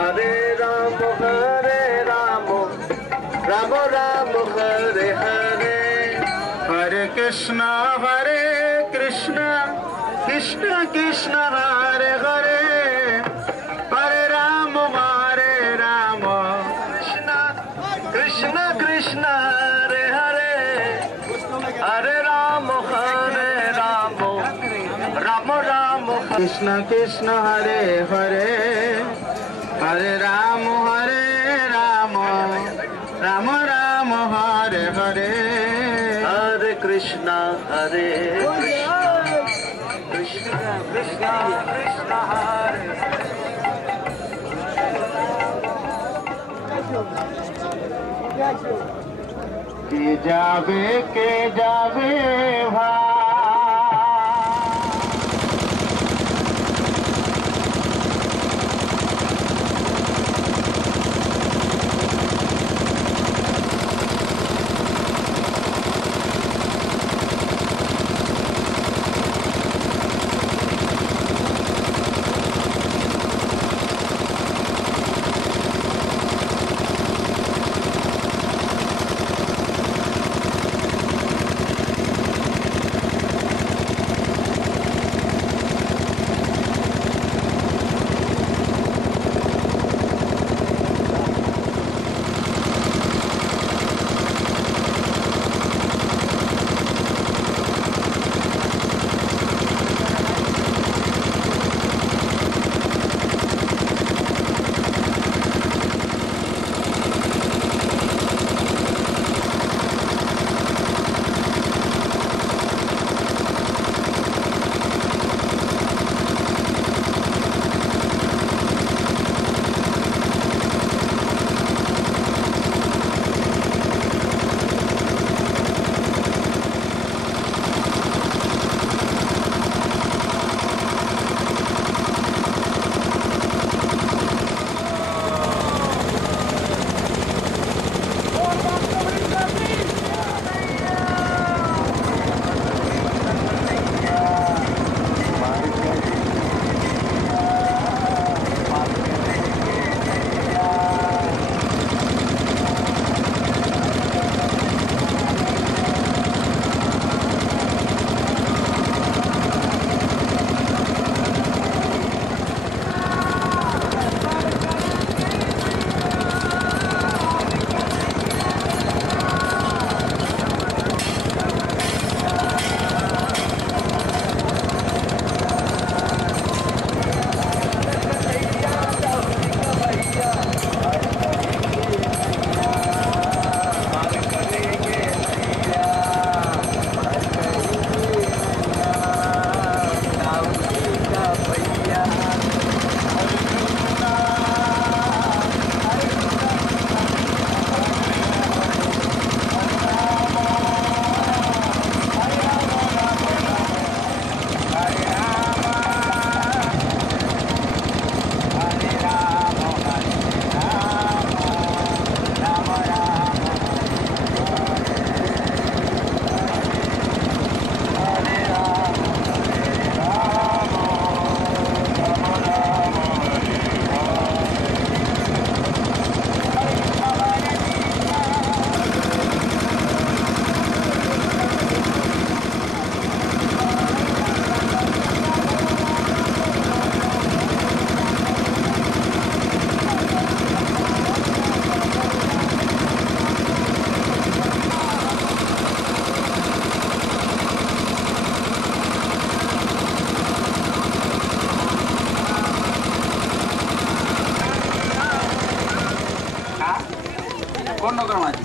हरे राम राम राम हरे हरे, हरे कृष्ण कृष्ण कृष्ण हरे हरे, हरे राम कृष्ण कृष्ण हरे हरे, हरे राम राम राम कृष्ण कृष्ण हरे हरे, हरे राम राम राम हरे हरे, हरे कृष्ण कृष्ण कृष्ण कृष्ण हरे। के जावे भाई, কোন নৌকার মাঝি?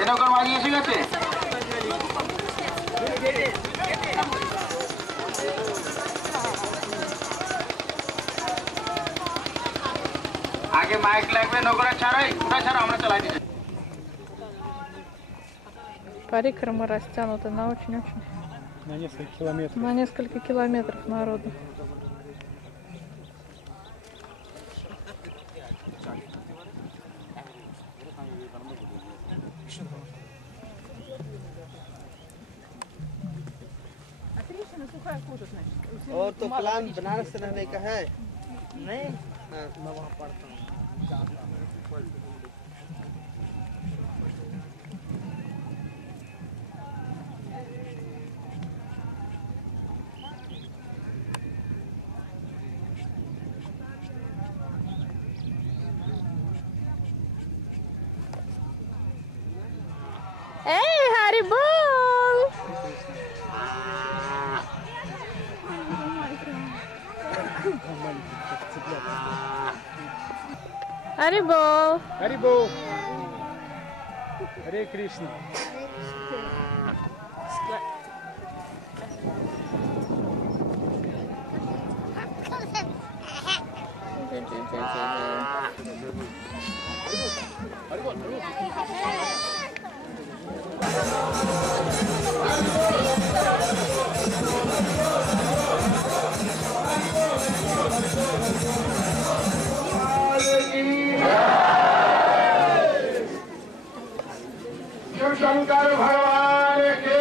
এ নৌকার মাঝি এসে গেছে। আগে মাইক লাগবে, নৌকাটা ছাড়াই উঠা ছাড়া আমরা চালাই দিচ্ছি। Парикрама растянуты на очень-очень. На несколько километров. На несколько километров народу. और तो प्लान बनारस रहने का है नहीं। मैं वहाँ पढ़ता हूँ। Hey, Haribol! Haribol! Харибо! Харе Кришна! Shiv Shankar भगवान के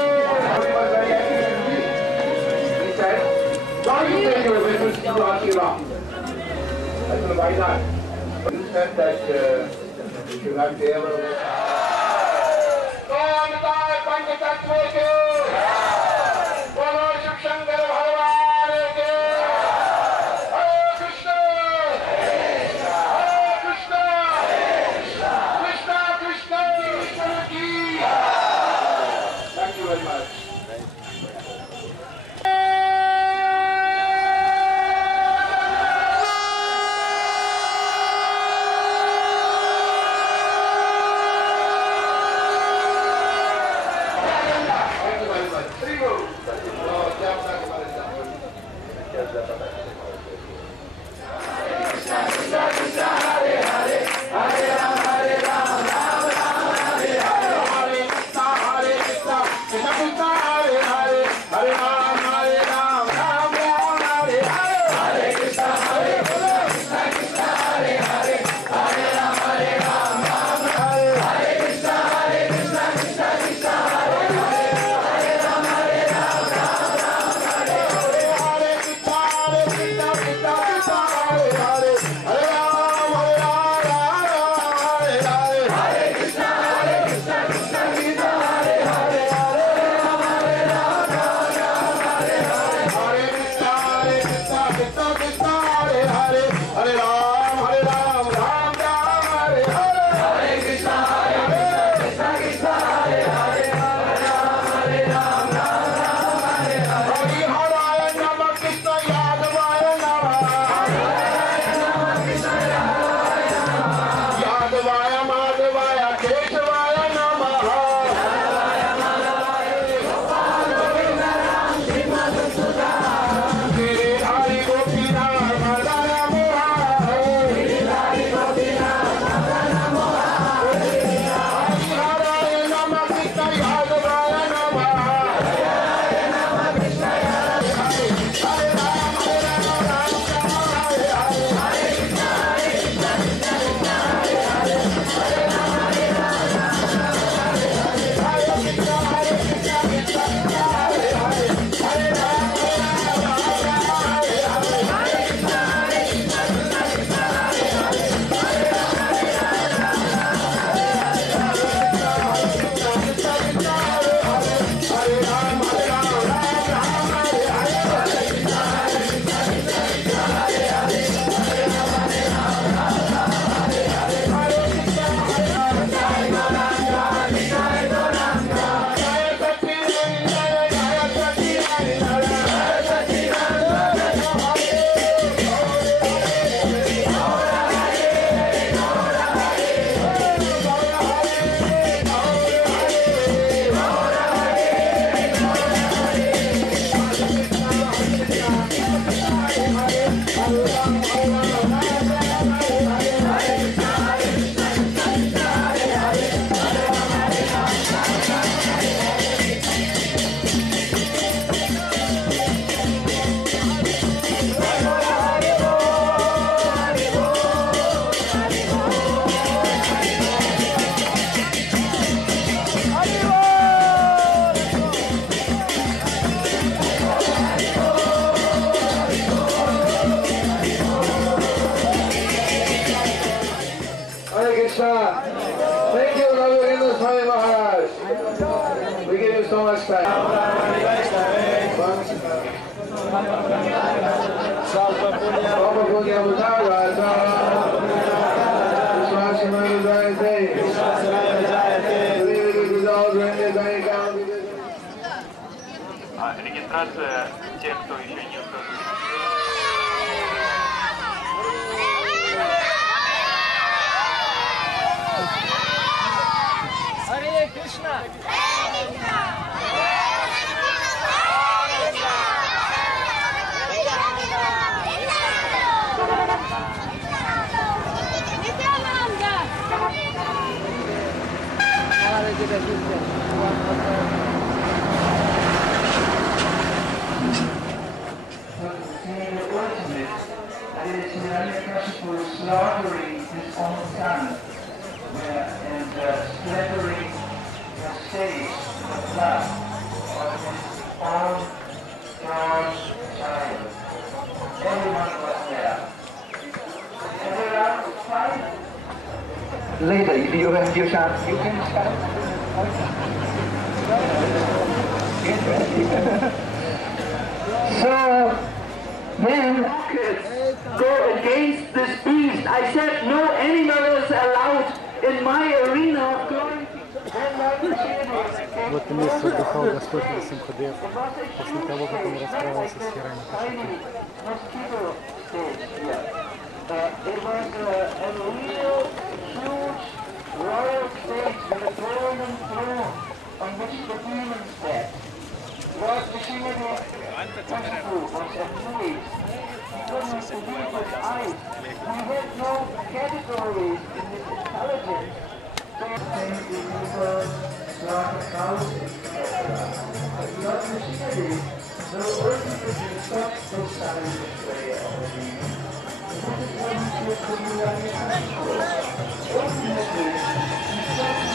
पंचतत्व के बोलो शिव शंकर भगवान के हरे कृष्ण कृष्णा कृष्ण कृष्ण की थैंक यू वेरी मच Namaste. Salva Punya. Papa Punya Bhagavata. Vishwasamana Jayate. Vishwasamana Jayate. Регистрация тех, кто еще не успел. Hare Krishna. Slaughtering his own son and splattering the stage with blood of his own God child. Everyone was there. And around 5 later, if you have your chance, you can start. So then go against this beast. I said no animal is allowed in my arena of glory. В этом месте отдыхал Господь Насимхадев после того, как он расправился с Хирани. It was a real huge royal stage with a golden throne on which the demons sat. Lord Vishnudev was amazed. He couldn't believe his eyes. He had no categories in his intelligence. So the people slaughtered cows, etc. But Lord Vishnudev, though ultimately stopped this silent display of the demons, this is what he should communicate. Ultimately, he stopped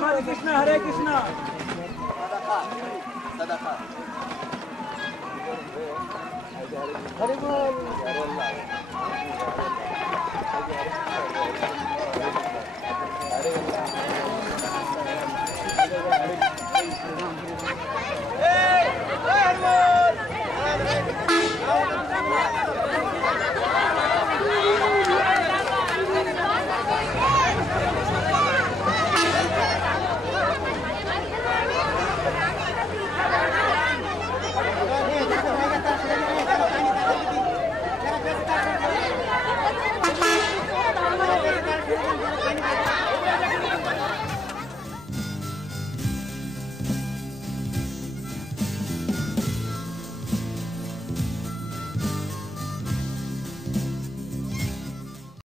Hare Krishna, Hare Krishna. Hare Bol.